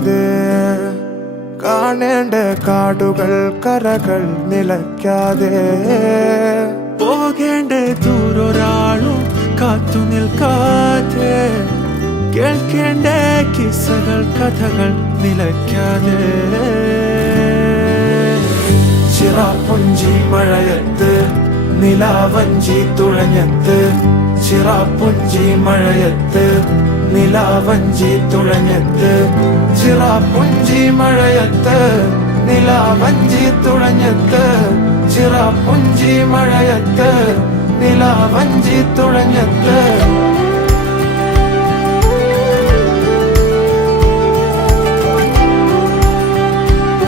നിലയ്ക്കാതെ കാണേണ്ട കാടുകൾ കരകൾ നിലയ്ക്കാതെ പോകേണ്ട ദൂരൊരാളും കാത്തു നിൽക്കാതെ കേൾക്കേണ്ട കിസ്സകൾ കഥകൾ നിലയ്ക്കാതെ ചിറാപ്പുഞ്ചി മഴയത്ത് നിലാവഞ്ചി തുഴഞ്ഞത്ത് ചിറാപ്പുഞ്ചി മഴയത്ത് നിലാവഞ്ചി തുഴഞ്ഞത്ത് ചിറാപ്പുഞ്ചി മഴയത്ത് നിലാവഞ്ചി തുഴഞ്ഞത്ത് ചിറാപ്പുഞ്ചി മഴയത്ത് നിലാവഞ്ചി തുഴഞ്ഞത്ത്